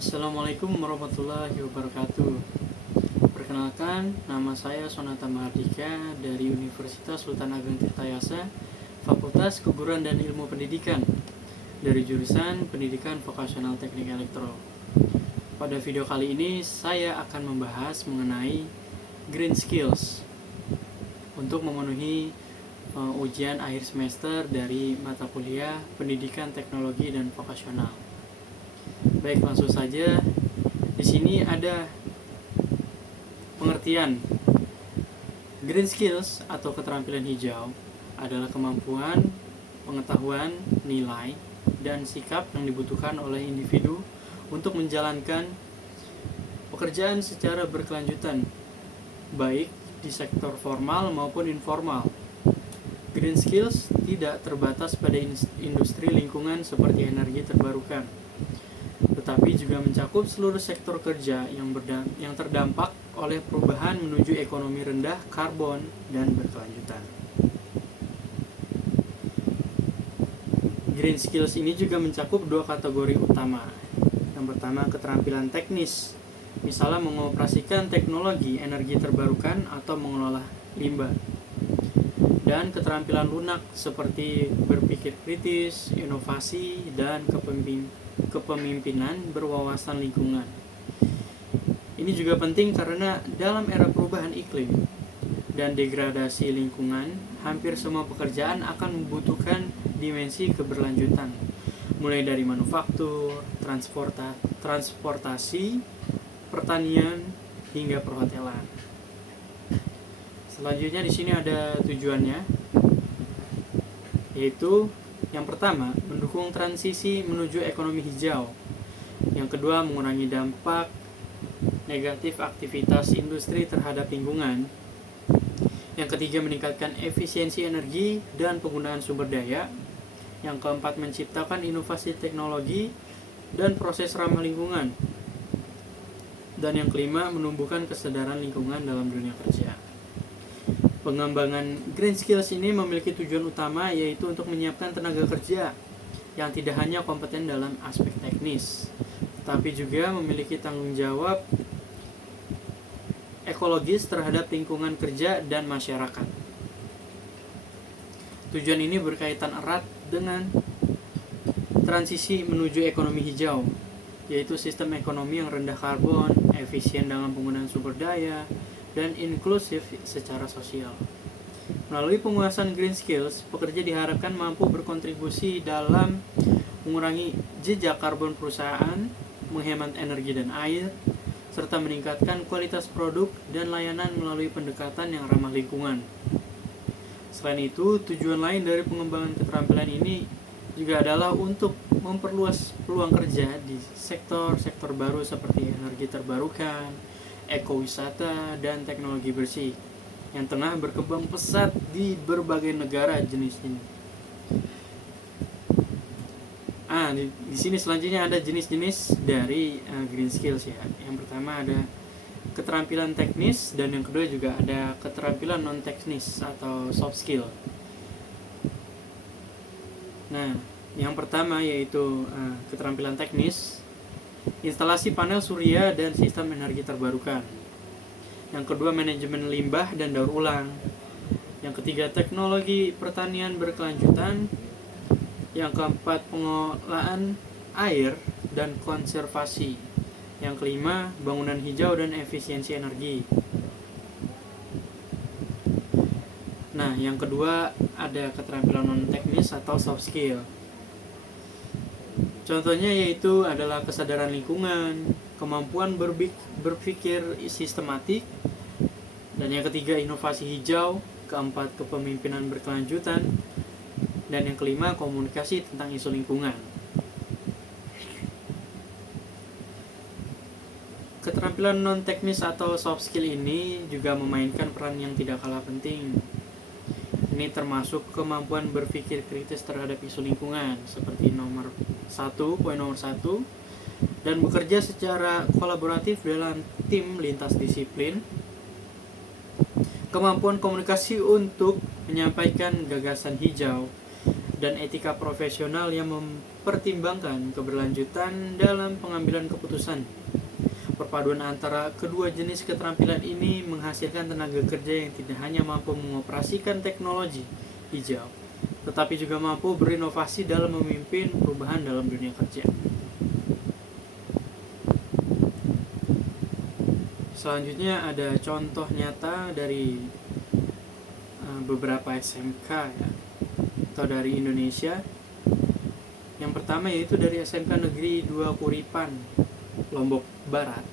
Assalamualaikum warahmatullahi wabarakatuh. Perkenalkan, nama saya Sonata Mahardika dari Universitas Sultan Ageng Tirtayasa, Fakultas Keguruan dan Ilmu Pendidikan, dari jurusan Pendidikan Vokasional Teknik Elektro. Pada video kali ini, saya akan membahas mengenai Green Skills untuk memenuhi ujian akhir semester dari mata kuliah Pendidikan Teknologi dan Vokasional. Baik, langsung saja. Di sini ada pengertian. Green skills atau keterampilan hijau adalah kemampuan, pengetahuan, nilai, dan sikap yang dibutuhkan oleh individu untuk menjalankan pekerjaan secara berkelanjutan, baik di sektor formal maupun informal. Green skills tidak terbatas pada industri lingkungan seperti energi terbarukan, tetapi juga mencakup seluruh sektor kerja yang terdampak oleh perubahan menuju ekonomi rendah karbon dan berkelanjutan. Green skills ini juga mencakup dua kategori utama. Yang pertama, keterampilan teknis, misalnya mengoperasikan teknologi energi terbarukan atau mengelola limbah. Dan keterampilan lunak seperti berpikir kritis, inovasi, dan kepemimpinan berwawasan lingkungan. Ini juga penting karena dalam era perubahan iklim dan degradasi lingkungan, hampir semua pekerjaan akan membutuhkan dimensi keberlanjutan, mulai dari manufaktur, transportasi, pertanian, hingga perhotelan. Selanjutnya di sini ada tujuannya, yaitu yang pertama, mendukung transisi menuju ekonomi hijau. Yang kedua, mengurangi dampak negatif aktivitas industri terhadap lingkungan. Yang ketiga, meningkatkan efisiensi energi dan penggunaan sumber daya. Yang keempat, menciptakan inovasi teknologi dan proses ramah lingkungan. Dan yang kelima, menumbuhkan kesadaran lingkungan dalam dunia kerja. Pengembangan green skills ini memiliki tujuan utama, yaitu untuk menyiapkan tenaga kerja yang tidak hanya kompeten dalam aspek teknis, tetapi juga memiliki tanggung jawab ekologis terhadap lingkungan kerja dan masyarakat. Tujuan ini berkaitan erat dengan transisi menuju ekonomi hijau, yaitu sistem ekonomi yang rendah karbon, efisien dalam penggunaan sumber daya, dan inklusif secara sosial. Melalui penguasaan green skills, pekerja diharapkan mampu berkontribusi dalam mengurangi jejak karbon perusahaan, menghemat energi dan air, serta meningkatkan kualitas produk dan layanan melalui pendekatan yang ramah lingkungan. Selain itu, tujuan lain dari pengembangan keterampilan ini juga adalah untuk memperluas peluang kerja di sektor-sektor baru seperti energi terbarukan, ekowisata, dan teknologi bersih yang tengah berkembang pesat di berbagai negara jenis ini. Di sini selanjutnya ada jenis-jenis dari green skills ya. Yang pertama ada keterampilan teknis, dan yang kedua juga ada keterampilan non teknis atau soft skill. Nah, yang pertama yaitu keterampilan teknis, instalasi panel surya dan sistem energi terbarukan. Yang kedua, manajemen limbah dan daur ulang. Yang ketiga, teknologi pertanian berkelanjutan. Yang keempat, pengolahan air dan konservasi. Yang kelima, bangunan hijau dan efisiensi energi. Nah, yang kedua ada keterampilan non teknis atau soft skill. Contohnya yaitu adalah kesadaran lingkungan, kemampuan berpikir sistematik, dan yang ketiga inovasi hijau, keempat kepemimpinan berkelanjutan, dan yang kelima komunikasi tentang isu lingkungan. Keterampilan non teknis atau soft skill ini juga memainkan peran yang tidak kalah penting. Ini termasuk kemampuan berpikir kritis terhadap isu lingkungan seperti poin nomor 1, dan bekerja secara kolaboratif dalam tim lintas disiplin. Kemampuan komunikasi untuk menyampaikan gagasan hijau, dan etika profesional yang mempertimbangkan keberlanjutan dalam pengambilan keputusan. Perpaduan antara kedua jenis keterampilan ini menghasilkan tenaga kerja yang tidak hanya mampu mengoperasikan teknologi hijau, tetapi juga mampu berinovasi dalam memimpin perubahan dalam dunia kerja. Selanjutnya ada contoh nyata dari beberapa SMK ya, atau dari Indonesia. Yang pertama yaitu dari SMK Negeri 2 Kuripan, Lombok Barat.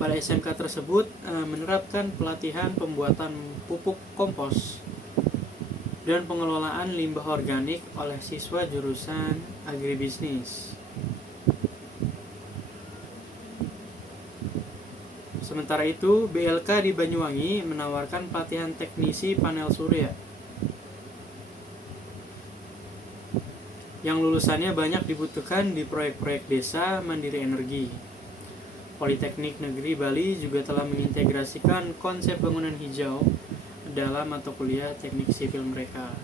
Pada SMK tersebut menerapkan pelatihan pembuatan pupuk kompos dan pengelolaan limbah organik oleh siswa jurusan agribisnis. Sementara itu, BLK di Banyuwangi menawarkan pelatihan teknisi panel surya yang lulusannya banyak dibutuhkan di proyek-proyek desa mandiri energi. Politeknik Negeri Bali juga telah mengintegrasikan konsep bangunan hijau dalam mata kuliah teknik sipil mereka.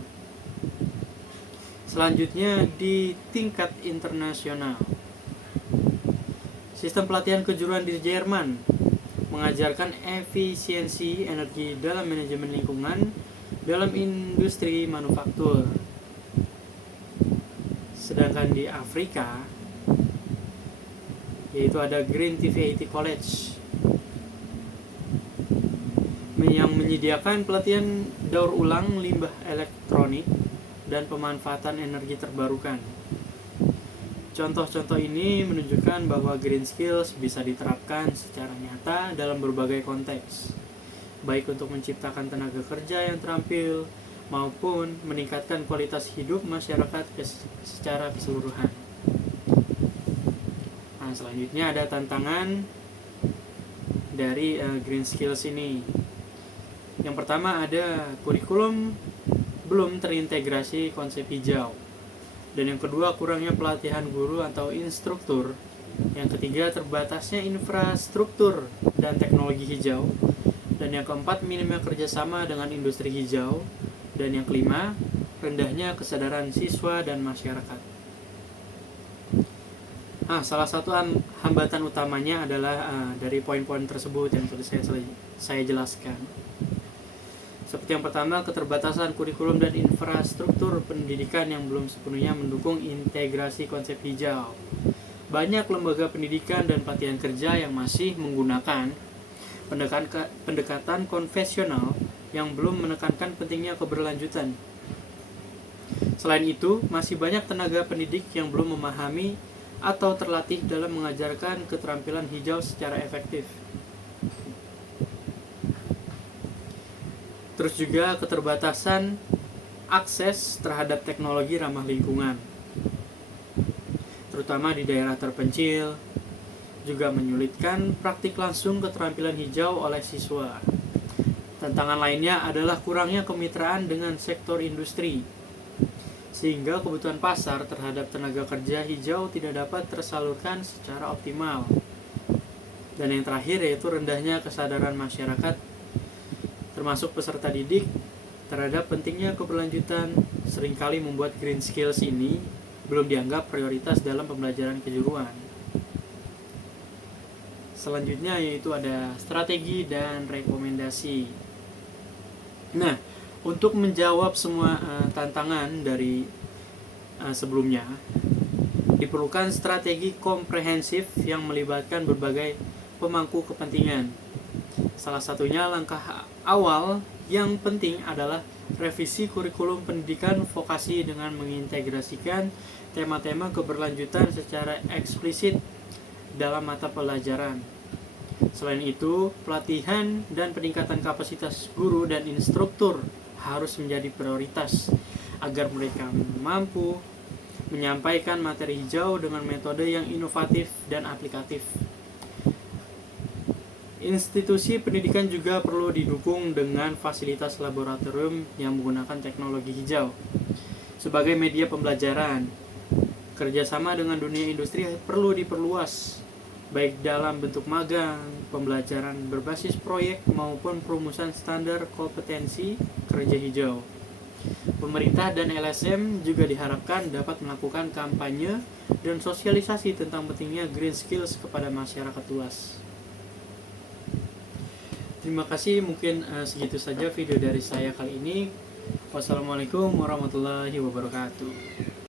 Selanjutnya di tingkat internasional, sistem pelatihan kejuruan di Jerman mengajarkan efisiensi energi dalam manajemen lingkungan dalam industri manufaktur. Sedangkan di Afrika, yaitu ada Green TVAT College yang menyediakan pelatihan daur ulang limbah elektronik dan pemanfaatan energi terbarukan. Contoh-contoh ini menunjukkan bahwa green skills bisa diterapkan secara nyata dalam berbagai konteks, baik untuk menciptakan tenaga kerja yang terampil maupun meningkatkan kualitas hidup masyarakat secara keseluruhan. Nah, selanjutnya ada tantangan dari green skills ini. Yang pertama ada kurikulum belum terintegrasi konsep hijau. Dan yang kedua, kurangnya pelatihan guru atau instruktur. Yang ketiga, terbatasnya infrastruktur dan teknologi hijau. Dan yang keempat, minimnya kerjasama dengan industri hijau. Dan yang kelima, rendahnya kesadaran siswa dan masyarakat. Salah satu hambatan utamanya adalah dari poin-poin tersebut yang tadi saya jelaskan. Seperti yang pertama, keterbatasan kurikulum dan infrastruktur pendidikan yang belum sepenuhnya mendukung integrasi konsep hijau. Banyak lembaga pendidikan dan pelatihan kerja yang masih menggunakan pendekatan konvensional yang belum menekankan pentingnya keberlanjutan. Selain itu, masih banyak tenaga pendidik yang belum memahami atau terlatih dalam mengajarkan keterampilan hijau secara efektif. Terus juga keterbatasan akses terhadap teknologi ramah lingkungan, terutama di daerah terpencil, juga menyulitkan praktik langsung keterampilan hijau oleh siswa. Tantangan lainnya adalah kurangnya kemitraan dengan sektor industri, sehingga kebutuhan pasar terhadap tenaga kerja hijau tidak dapat tersalurkan secara optimal. Dan yang terakhir yaitu rendahnya kesadaran masyarakat termasuk peserta didik terhadap pentingnya keberlanjutan, seringkali membuat green skills ini belum dianggap prioritas dalam pembelajaran kejuruan. Selanjutnya yaitu ada strategi dan rekomendasi. Nah, untuk menjawab semua tantangan dari sebelumnya, diperlukan strategi komprehensif yang melibatkan berbagai pemangku kepentingan. Salah satunya langkah awal yang penting adalah revisi kurikulum pendidikan vokasi dengan mengintegrasikan tema-tema keberlanjutan secara eksplisit dalam mata pelajaran. Selain itu, pelatihan dan peningkatan kapasitas guru dan instruktur harus menjadi prioritas agar mereka mampu menyampaikan materi hijau dengan metode yang inovatif dan aplikatif. Institusi pendidikan juga perlu didukung dengan fasilitas laboratorium yang menggunakan teknologi hijau sebagai media pembelajaran. Kerjasama dengan dunia industri perlu diperluas, baik dalam bentuk magang, pembelajaran berbasis proyek, maupun perumusan standar kompetensi kerja hijau. Pemerintah dan LSM juga diharapkan dapat melakukan kampanye dan sosialisasi tentang pentingnya green skills kepada masyarakat luas. Terima kasih, mungkin segitu saja video dari saya kali ini. Wassalamualaikum warahmatullahi wabarakatuh.